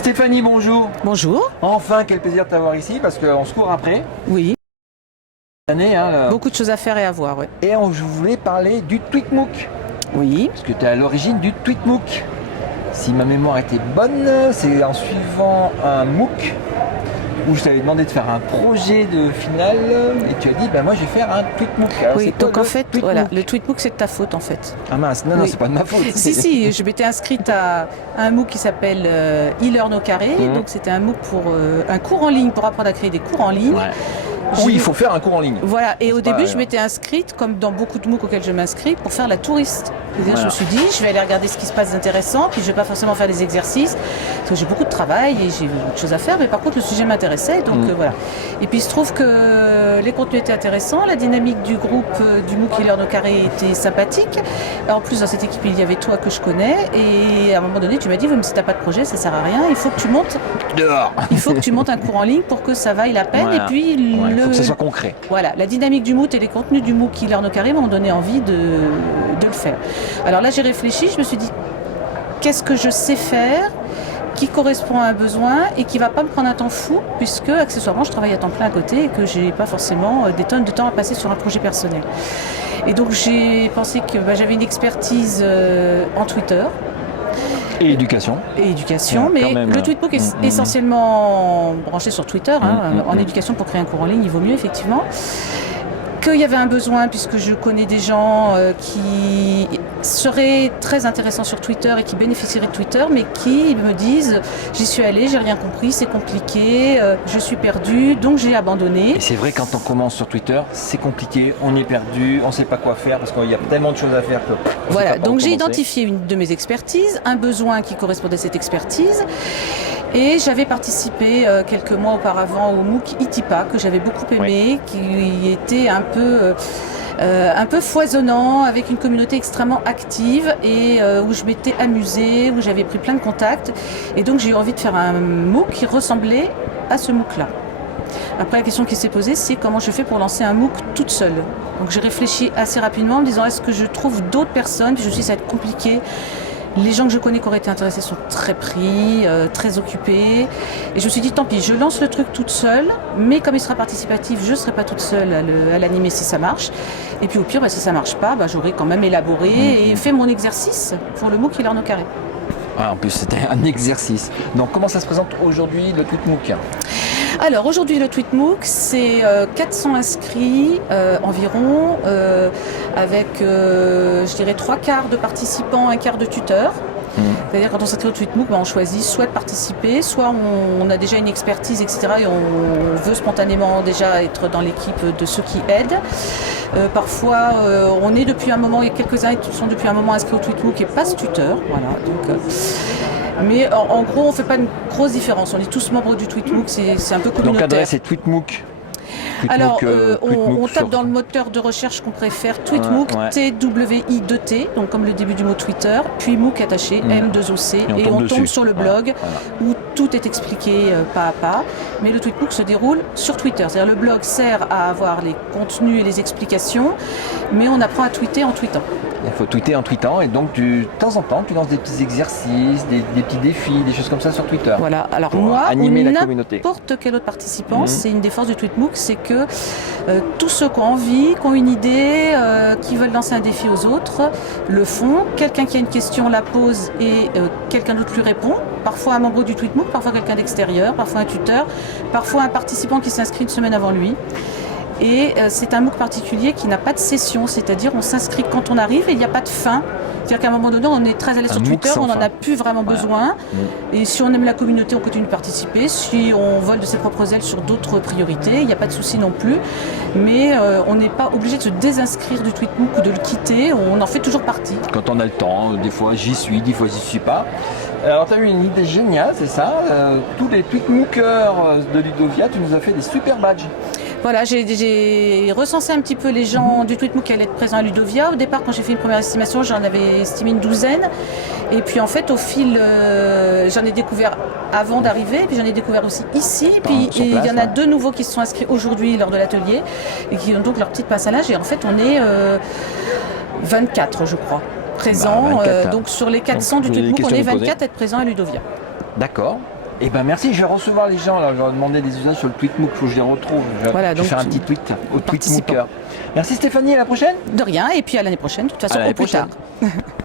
Stéphanie, bonjour. Bonjour. Enfin, quel plaisir de t'avoir ici parce qu'on se court après. Oui, L'année, beaucoup de choses à faire et à voir, oui. Et je voulais parler du TweetMook. Oui, Parce que tu es à l'origine du TweetMook. Si ma mémoire était bonne, c'est en suivant un MOOC où je t'avais demandé de faire un projet de finale et tu as dit moi je vais faire un TweetMook. Alors, oui. c'est quoi Donc en le fait, TweetMook? voilà, le TweetMook c'est de ta faute en fait. Ah mince, non, Oui. c'est pas de ma faute. Si, je m'étais inscrite à un MOOC qui s'appelle e-learn au carré. Donc c'était un MOOC pour un cours en ligne pour apprendre à créer des cours en ligne. Ouais. Je- Oui, il faut faire un cours en ligne. Voilà, et C'est au pas, début, je m'étais inscrite, comme dans beaucoup de MOOC auxquels je m'inscris, pour faire la touriste. C'est-à-dire, Voilà. je me suis dit, je vais aller regarder ce qui se passe d'intéressant, puis je vais pas forcément faire des exercices, parce que j'ai beaucoup de travail et j'ai beaucoup de choses à faire, mais par contre, le sujet m'intéressait, donc voilà. Et puis, il se trouve que les contenus étaient intéressants, la dynamique du groupe du MOOC e-learn au carré était sympathique. En plus, dans cette équipe, il y avait toi que je connais, et à un moment donné, tu m'as dit, même si t'as pas de projet, ça sert à rien, il faut que tu montes, Dehors. il faut que tu montes un cours en ligne pour que ça vaille la peine, Voilà. et puis Il faut que ça soit concret. voilà, la dynamique du MOOC et les contenus du MOOC e-learn au carré m'ont donné envie de le faire. Alors là, j'ai réfléchi, je me suis dit, qu'est-ce que je sais faire qui correspond à un besoin et qui va pas me prendre un temps fou, puisque accessoirement, je travaille à temps plein à côté et que j'ai pas forcément des tonnes de temps à passer sur un projet personnel. Et donc, j'ai pensé que j'avais une expertise en Twitter Et éducation. et éducation, Ouais, quand mais même. le TweetMook est essentiellement branché sur Twitter. En éducation, pour créer un cours en ligne, il vaut mieux effectivement. Qu'il y avait un besoin, puisque je connais des gens qui seraient très intéressants sur Twitter et qui bénéficieraient de Twitter, mais qui me disent j'y suis allé, j'ai rien compris, c'est compliqué, je suis perdu, donc j'ai abandonné. Et c'est vrai, quand on commence sur Twitter, c'est compliqué, on est perdu, on ne sait pas quoi faire parce qu'il y a tellement de choses à faire que. On sait Voilà, pas par où donc j'ai commencer. identifié une de mes expertises, un besoin qui correspondait à cette expertise. Et j'avais participé quelques mois auparavant au MOOC Itipa, que j'avais beaucoup aimé, qui était un peu foisonnant, avec une communauté extrêmement active et où je m'étais amusée, où j'avais pris plein de contacts. Et donc j'ai eu envie de faire un MOOC qui ressemblait à ce MOOC-là. Après, la question qui s'est posée, c'est comment je fais pour lancer un MOOC toute seule. Donc j'ai réfléchi assez rapidement en me disant, est-ce que je trouve d'autres personnes? Puis je me suis dit, ça va être compliqué. Les gens que je connais qui auraient été intéressés sont très pris, très occupés. Et je me suis dit, tant pis, je lance le truc toute seule, mais comme il sera participatif, je ne serai pas toute seule à l'animer si ça marche. Et puis au pire, si ça ne marche pas, j'aurai quand même élaboré et fait mon exercice pour le MOOC e-learn au carré. Ah, en plus, c'était un exercice. Donc, comment ça se présente aujourd'hui, le TweetMook? Alors aujourd'hui le TweetMook c'est 400 inscrits environ avec je dirais 3/4 de participants, un quart de tuteurs. C'est-à-dire quand on s'inscrit au TweetMook, on choisit soit de participer, soit on a déjà une expertise, etc. et on veut spontanément déjà être dans l'équipe de ceux qui aident. Parfois on est depuis un moment, il y a quelques-uns qui sont depuis un moment inscrits au TweetMook et passent tuteur. Voilà, donc, mais en gros on ne fait pas une grosse différence, on est tous membres du TweetMook, c'est un peu Donc, communautaire. l'adresse est TweetMook. Alors, TweetMook on tape sur- dans le moteur de recherche qu'on préfère TweetMook, Ouais. T-W-I-2-T, donc comme le début du mot Twitter, puis MOOC attaché, M2OC, Et on et tombe on dessus. tombe sur le blog Voilà. où tout est expliqué pas à pas. Mais le TweetMook se déroule sur Twitter, c'est-à-dire le blog sert à avoir les contenus et les explications, mais on apprend à tweeter en tweetant. Il faut tweeter en tweetant et donc de temps en temps tu lances des petits exercices, des petits défis, des choses comme ça sur Twitter. Voilà, alors Pour moi, animer ou la communauté. n'importe quel autre participant, c'est une des forces du TweetMook, c'est que tous ceux qui ont envie, qui ont une idée, qui veulent lancer un défi aux autres, le font. Quelqu'un qui a une question la pose et quelqu'un d'autre lui répond. Parfois un membre du TweetMook, parfois quelqu'un d'extérieur, parfois un tuteur, parfois un participant qui s'inscrit une semaine avant lui. Et c'est un MOOC particulier qui n'a pas de session, c'est-à-dire on s'inscrit quand on arrive et il n'y a pas de fin. C'est-à-dire qu'à un moment donné, on est très à l'aise Un sur MOOC Twitter, sans on n'en fin. a plus vraiment besoin. Et si on aime la communauté, on continue de participer. Si on vole de ses propres ailes sur d'autres priorités, il n'y a pas de souci non plus. Mais on n'est pas obligé de se désinscrire du TweetMook ou de le quitter, on en fait toujours partie. Quand on a le temps, des fois j'y suis, des fois j'y suis pas. Alors tu as eu une idée géniale, c'est ça? Tous les TweetMookers de Ludovia, tu nous as fait des super badges. Voilà, j'ai recensé un petit peu les gens du TweetMook qui allaient être présents à Ludovia. Au départ, quand j'ai fait une première estimation, j'en avais estimé une douzaine. Et puis en fait, au fil, j'en ai découvert avant d'arriver, puis j'en ai découvert aussi ici. Puis sur il y place, en a ouais. deux nouveaux qui se sont inscrits aujourd'hui lors de l'atelier et qui ont donc leur petite passe à l'âge. Et en fait, on est 24, je crois, présents. 24, donc sur les 400 donc, du vous avez des TweetMook, on questions est à nous poser. 24 à être présents à Ludovia. D'accord. Et ben merci, je vais recevoir les gens là, je leur ai demandé des usages sur le TweetMook, il faut que je les retrouve. Voilà, je vais donc faire un petit tweet au participant. TweetMooker. Merci Stéphanie, à la prochaine. De rien, et puis à l'année prochaine, de toute façon, À l'année au plus prochaine. tard.